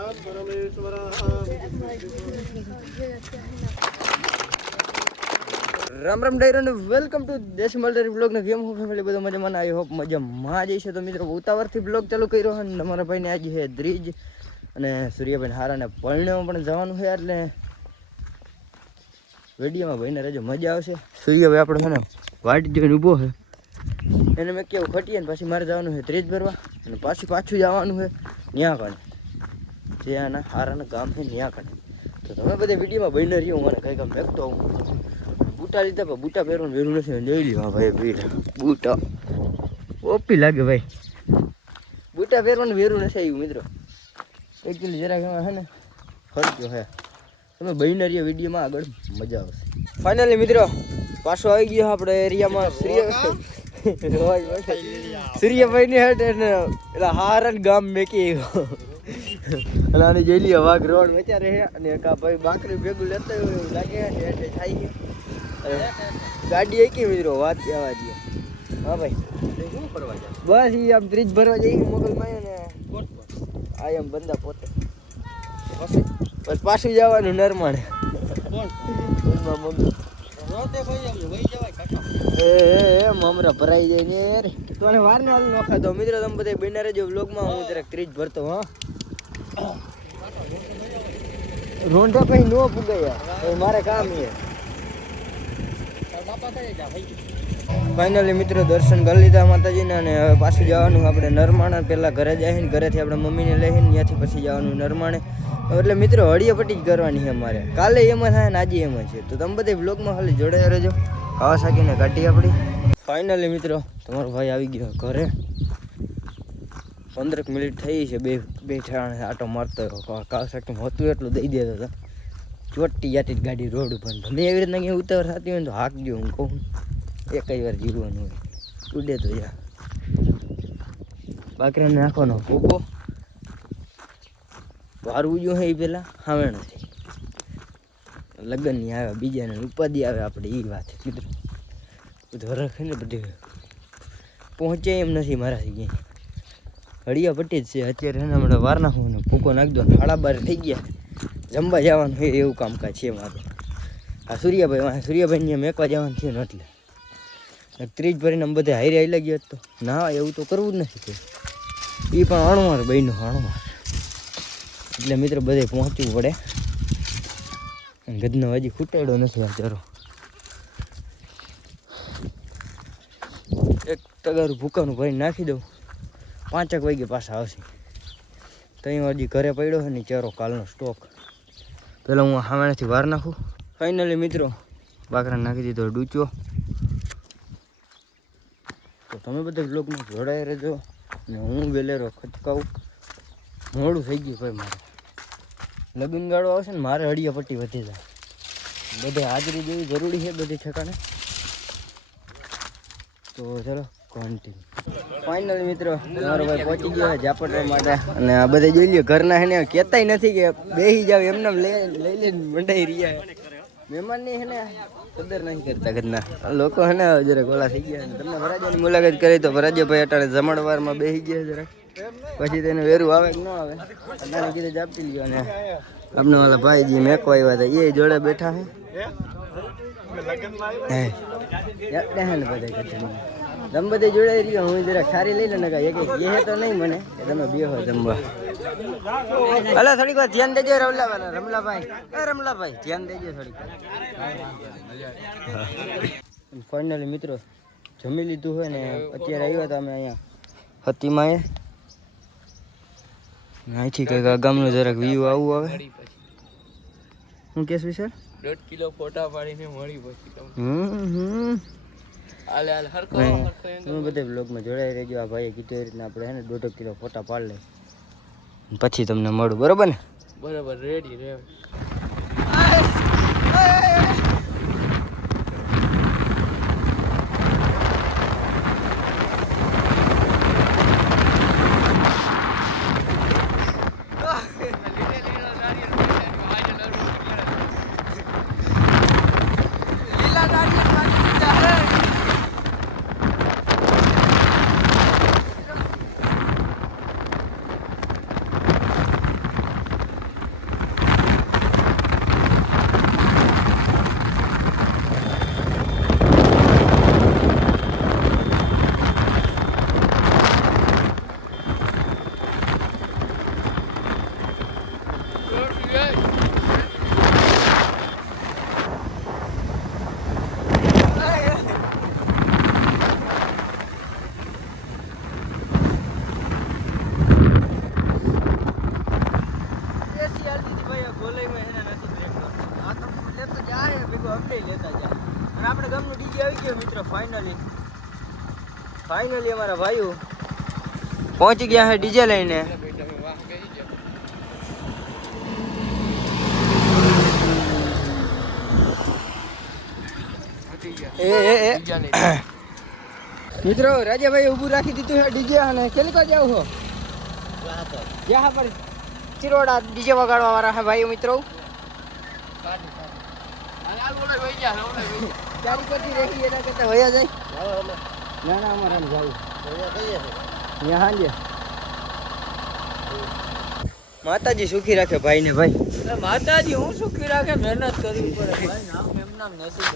રામ રામ ડાયરો ને welcome to દેશ મલ્ટરી બ્લોગ ને કેમ હો ફેમિલી બધો મજામાં આઈ હોપ મજામાં જ છે. તો મિત્રો ઉતાવળથી બ્લોગ ચાલુ કર્યો છે અને અમારા ભાઈને આજે છે દ્રીજ અને સૂર્યભાઈ હારાને પરણેમાં પણ જવાનું છે એટલે વિડીયોમાં ભાઈને રહેજો મજા આવશે. સૂર્યભાઈ આપણો છે ને વાટી જોઈને ઊભો છે એને મેં કેવું ખટીએ ને પછી મારે જવાનું છે ત્રીજ ભરવા અને પાછું જવાનું છે ન્યા કાને જ્યાંના હારાના ગામ છે ન્યા કાને. તો તમે બધા વિડીયોમાં ભાઈને રહ્યો મને કંઈ કામ મેકતો હું બૂટા લીધા પણ બૂટા પહેરવાનું વેરું નથી જોઈ લ્યો ભાઈ ભીડ બૂટા ઓપી લાગે ભાઈ બૂટા પહેરવાનું વેરું નથી આવ્યું મિત્રો એકચ્યુઅલી જરાક એમાં છે ને ખર્ચો છે તમે ભાઈને રહ્યો વિડીયોમાં આગળ મજા આવશે. ફાઇનલી મિત્રો પાછો આવી ગયો આપણે એરિયામાં સૂર્યભાઈની હેઠ એટલે હારણ ગામ મેકી અને આની જોઈ લ્યો વાઘ રોડ વેચારે છે અને એક આ ભાઈ બાકરી ભેગું લેતા હોય એવું લાગે એટલે થાય છે ગાડી એકી મિત્રો વાત કહેવા દે. હા ભાઈ શું ફરવા જાય બસ એ આમ ત્રીજ ભરવા જઈએ મોગલમાં ને આ એમ બંદા પોતે પછી પાછું જવાનું નરમાણે મમરા ભરાઈ જાય ને યાર તો વાર ને હાલ નોખા દો મિત્રો તમે બધા બિના રહેજો વ્લોગમાં હું જરાક ત્રીજ ભરતો. હા રોંઢા પછી નો પુગાયા મારે કામ છે. ફાઇનલી મિત્રો દર્શન કરી લીધા માતાજીના અને હવે પાછું જવાનું આપણે નરમાણા. પહેલાં ઘરે જાય ને ઘરેથી આપણે મમ્મીને લઈને ત્યાંથી પછી જવાનું નરમાણે. એટલે મિત્રો હળિયાપટ્ટી જ કરવાની છે અમારે. કાલે એમાં થાય ને આજે એમાં છે. તો તમે બધા વ્લોગમાં ખાલી જોડાયા રહેજો. ખાવા શાકીને કાઢી આપણી. ફાઇનલી મિત્રો તમારો ભાઈ આવી ગયો ઘરે. 15 મિનિટ થઈ છે બે ઠેરાણે આટો મારતો કાવા શાકીમાં હતું એટલું દઈ દેતો હતો. ચોટી જાતી જ ગાડી રોડ ઉપર. તમે એવી રીતના ક્યાંય ઉતાવળ થતી હોય ને તો હાંકજો હું કહું એક વાર જીવવાનું હોય ઉડે તો યા બાકરાને નાખવાનો ભૂકો વારવું જો હે એ પેલા હાવેણ થાય લગ્નની આવે બીજાને ઉપાધિ આવે આપણે એ વાત મિત્રો બધું રખે ને બધું પહોંચે એમ નથી મારાથી ક્યાંય હળિયા પટ્ટી જ છે અત્યારે એને હમણાં વાર નાખું ને ભૂકો નાખી દો 12:30 થઈ ગયા જમવા જવાનું હોય એવું કામકાજ છે મારું. આ સૂર્યાભાઈને મેકવા જવાનું છે ને એટલે ત્રીજ ભરીને આમ બધા હારી આવી લાગ્યો તો ના એવું તો કરવું જ નથી એ પણ અણવાર બહેનો અણવાર એટલે મિત્રો બધે પહોંચવું પડે. ગદનો હજી ખૂટાડ્યો નથી આ ચારો એક તગારું ભૂકાનું ભરીને નાખી દઉં 5 વાગે પાછા આવશે. ત્યાં હજી ઘરે પડ્યો છે ને ચારો કાલનો સ્ટોક પેલા હું સામેથી વાર નાખું. ફાઇનલી મિત્રો બાકરાને નાખી દીધો ડૂચો. તો તમે બધા બ્લોગમાં જોડાઈ રહેજો ને હું વેલેરો ખચકાવું. મોડું થઈ ગયું ભાઈ મારે લગ્ન ગાળો આવશે ને મારે હળિયાપટ્ટી વધી જાય. બધે હાજરી જેવી જરૂરી છે બધી ઠેકાણે. તો ચલો કન્ટિન્યુ. ફાઇનલ મિત્રો મારો ભાઈ પહોંચી ગયો ઝાપટવા માટે અને આ બધા જોઈ લ્યો ઘરના એને કહેતાય નથી કે બેસી જાવ એમને લઈ મંડાઈ રહ્યા મહેમાનની હે ને કદર નથી કરતા ઘરના લોકો હે ને જરાક ઓલા થઈ ગયા. તમને વરાજાની મુલાકાત કરી તો વરાજાભાઈ અટાણે જમણવારમાં બેસી ગયા જરાક પછી તેને વેરું આવે કે ન આવે અટાણે કીધે જાપતી લ્યો અને આપણે ઓલા ભાઈજી મેકવા આવ્યા હતા એ જોડે બેઠા હે ને બધા તમે બધે જોડાઈ રહ્યો હું જરા ખારી લઈ લે ને એ તો નહીં મને કે તમે બેહો જમવા. હલો થોડીક વાર ધ્યાન દેજો રમલાભાઈ ધ્યાન દેજો થોડીક વાર. ફાઇનલી મિત્રો જમી લીધું હોય ને અત્યારે આવ્યા હતા અમે અહીંયા હતીમાં અહીંથી કંઈક આ ગામનું જરાક વ્યૂ આવું આવે. શું કેસ વિશે 1.5 કિલો ફોટા પાડીને મળી પછી તમે બધા બ્લોગમાં જોડાઈ રહેજો. આ ભાઈએ કીધું એ રીતના આપણે હે ને 1.5 કિલો ફોટા પાડી લઈએ પછી તમને મળું બરોબર ને. બરાબર રેડી રે. આપણે ગામનું ડીજે આવી ગયો મિત્રો ફાઇનલી અમારા ભાઈઓ પહોંચી ગયા છે ડીજે લઈને. મિત્રો રાજાભાઈ ઊભું રાખી દીધું છે ડીજે અને કેટલી કા જાવ છો જ્યાં પર ચિરોડા ડીજે વગાડવા વાળા છે ભાઈઓ મિત્રો. ચાલુ કરતી રહી એના કરતા વયા જાય. ના ના અમારે જાવું ત્યાં હાંજે. માતાજી સુખી રાખે ભાઈ ને ભાઈ. માતાજી હું સુખી રાખે, મહેનત કરવી પડે ભાઈ. નામ એમ નામ નસીબ.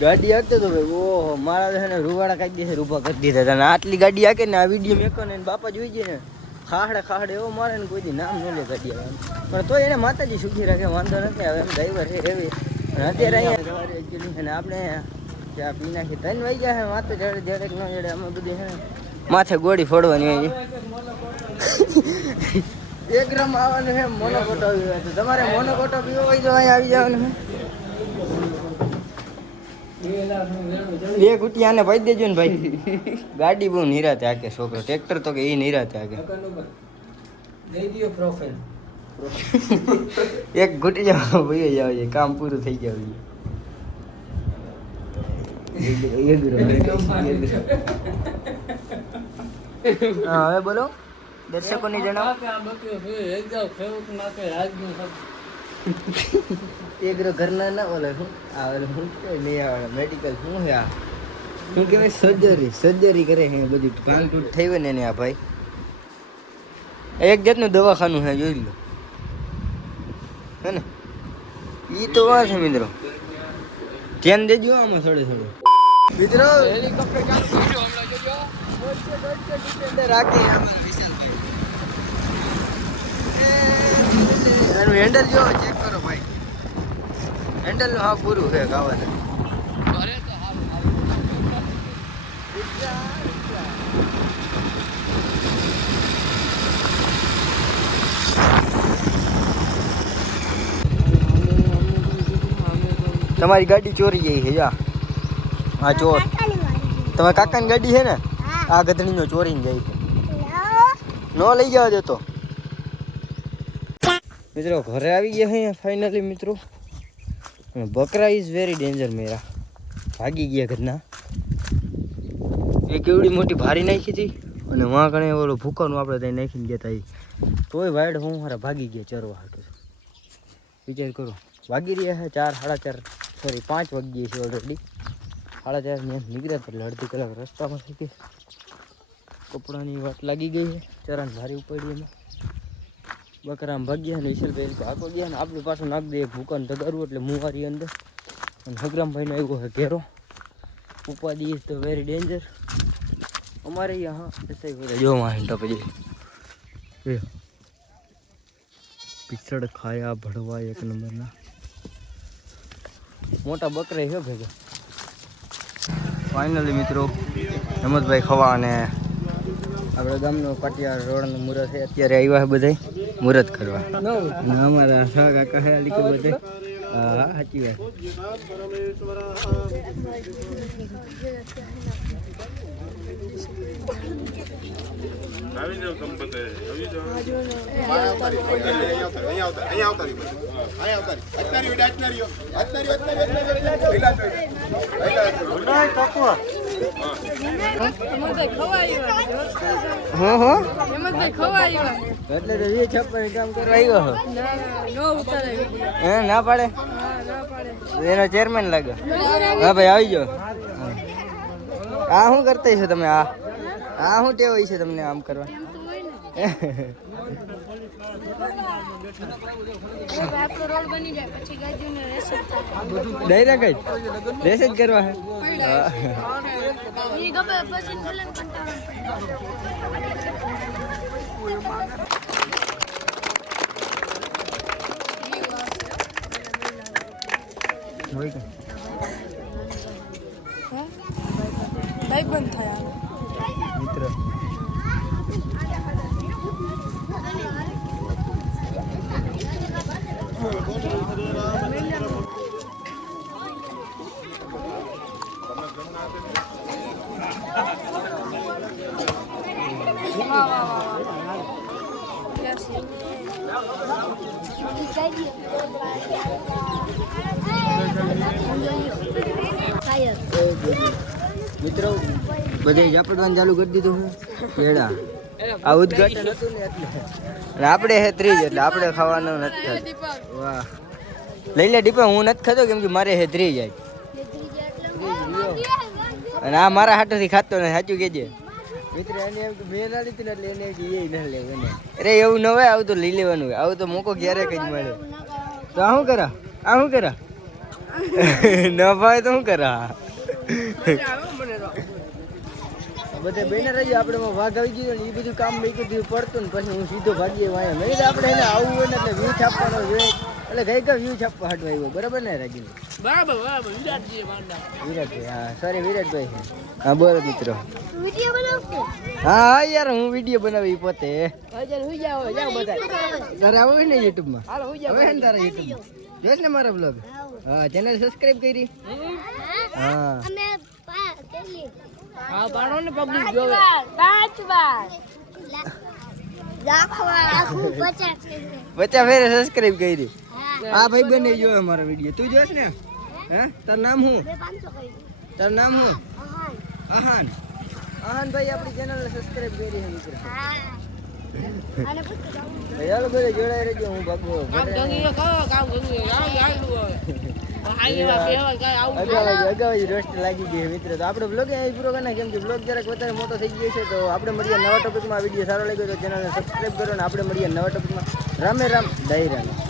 ગાડી હાકતો તો ભાઈ ઓહો મારા છે ને રૂવાડા કાઢી દેશે રૂપા કરી દીધા હતા. આટલી ગાડી હાકે ને આ વિડીયો મેકો ને બાપા જોઈ જાય ને ખાડે એવો મારે ને કોઈ દી નામ ન લે ગાડી આવે પણ તોય એને માતાજી સુખી રાખે વાંધો નથી આવે. એમ ડ્રાઈવર છે એવી અત્યારે અહીંયા એકચ્યુઅલી અને આપણે ચા પી નાખી 3 વાગ્યા છે. માથે જડે ન જડે અમે બધી છે ને માથે ગોળી ફોડવાની હોય. 1 ગ્રામ આવવાનું છે મોનોકોટો પીવો તો તમારે મોનોકોટો પીવો હોય તો અહીંયા આવી જવાનું છે. 2 ગુટિયા ને ભાઈ દેજો ને ભાઈ. ગાડી બહુ નિરાતે આકે છોકરો. ટ્રેક્ટર તો કે એ નિરાતે આકે. એક ગુટિયા ભાઈ જાવ છે કામ પૂરું થઈ જાવ. હા હવે બોલો દર્શકોને જણાવો. એગ્રો ઘરના ના બોલે શું આવે શું નહીં આવે મેડિકલ શું છે આ શું કહેવાય સર્જરી કરે છે બધું ભાંગ તૂટ થઈ હોય ને એને આ ભાઈ એક જાતનું દવાખાનું છે જોઈ લો હે ને. ઈ તો વાત છે મિત્રો ધ્યાન દેજો આમાં થોડે મિત્રો હેલિકોપ્ટર ચાલુ કર્યો હમણાં જોજો અંદર રાખી અમારા વિશાલભાઈ એનું હેન્ડલ જો ચેક કરો ભાઈ. હેન્ડલ હા પૂરું છે ગાવા ઘરે તો સારું તમારી ગાડી ચોરી ગઈ છે જા. હા ચોર તમારા કાકાની ગાડી છે ને આ ગધડીનો ચોરીને જાય છે. ન લઈ જવા દેતો. મિત્રો ઘરે આવી ગયા છે ફાઇનલી મિત્રો. બકરા ઇઝ વેરી ડેન્જર મેરા. ભાગી ગયા ઘરના. એ કેવડી મોટી ભારી નાખી હતી અને વાં કણે ઓલો ભૂકાનું આપણે ત્યાં નાખીને ગયા હતા. તોય વાઈડ હું મારા ભાગી ગયા ચરવા હાટું. વિચાર કરો ભાગી રહ્યા છે 4 સાડા 4 સોરી 5 વાગી છે ઓલરેડી. 4:30 ની નીકળ્યા એટલે અડધી કલાક રસ્તામાં થઈ ગઈ. કપડાની વાટ લાગી ગઈ છે. ચરાને ભારી ઉપાડી અમે બકરામાં ભાગ્યા ને વિશાલભાઈ ભાગો ગયા ને આપણે પાછું નાખ દઈએ ભૂકાન તગારવું એટલે મુવારી અંદર. અને હગરામભાઈનો આવ્યો છે ઘેરો. ઉપાધિ ઇઝ તો વેરી ડેન્જર. અમારે यहाँ ऐसा ही होता है जो वहाँ हिंटा पे पिछड़ खाया भड़वा 1 नंबરના મોટા બકરા છે ભેગા. ફાઇનલી મિત્રો હેમંતભાઈ ખવા અને આપણે ગામનો પાટિયા રોડનો મુહૂર્ત છે. અત્યારે આવ્યા છે બધા મુહૂર્ત કરવા. અમારા શાહ કાકા છે અલી કે બધે. હા સાચી વાત. એટલે તો એ છપ્પન કામ કરવા આવ્યો ના પાડે એનો ચેરમેન લાગે. હા ભાઈ આવી જાઓ. આ શું કરતા છો તમે? આ શું ટેવ હોય છે તમને આમ કરવા? ડાયરેક્ટ જ રેસ જ કરવા હે. હોય કે ભાઈ બંધ થયા મિત્ર મિત્રો બધે ઝાપડવાનું ચાલુ કરી દીધું છે પેડા આ ઉદ્ઘાટન હતું ને એટલે અને આપણે હે 3 એટલે આપણે ખાવાનું નથી થતું વાહ લઈ લે ડીપા હું નથી ખાતો કેમ કે મારે હે 3 જાય અને આ મારા હાથોથી ખાતો ને સાચું કેજે મિત્ર એને એમ કે મેં ના લીધી ને એટલે એને એ ના લેવું એને અરે એવું ન હોય આવું તો લઈ લેવાનું હોય આવું તો મોકો ક્યારેક જ મળે તો આ શું કરા ન ભાઈ તો શું કરા બધે બેને રહી આપણે વાઘ આવી ગયો ને એ બધું કામ મેં કીધું પડતું ને પછી હું સીધો ભાગીએ વાયા મેં કીધું આપણે એને આવવું હોય ને એટલે વ્યૂ છાપવાનો જોઈએ એટલે ગઈ કા વ્યૂ છાપવા હાટવા આવ્યો બરાબર ને રાજી બરાબર વિરાટભાઈ હા સોરી વિરાટભાઈ હા બોલો મિત્રો હા યાર હું વિડીયો બનાવી પોતે તારે આવું ને યુટ્યુબમાં હવે ને તારા યુટ્યુબમાં જોઈશ ને મારા બ્લોગ હા ચેનલ સબસ્ક્રાઇબ કરી હા હા પાડો ને પબ્લિક જોવે 5 વાર 50 ફેરે સબસ્ક્રાઇબ કરી હા ભાઈ બને જોવે મારો વિડીયો તું જોઈશ ને હે તારું નામ શું આહાન ભાઈ આપણી ચેનલને સબસ્ક્રાઇબ કરી છે મિત્રો ચાલો બધે જોડાઈ રહેજો હું ભાગો અગાઉ રોસ્ટ લાગી ગઈ મિત્રો તો આપણે બ્લોગ અહીં પૂરો કરી કેમ કે બ્લોગ જરાક વધારે મોટો થઈ ગયો છે તો આપણે મળીએ નવા ટોપિકમાં વિડીયો સારો લાગ્યો તો ચેનલને સબસ્ક્રાઇબ કરો અને આપણે મળીએ નવા ટોપિકમાં રામે રામ ડાયરાને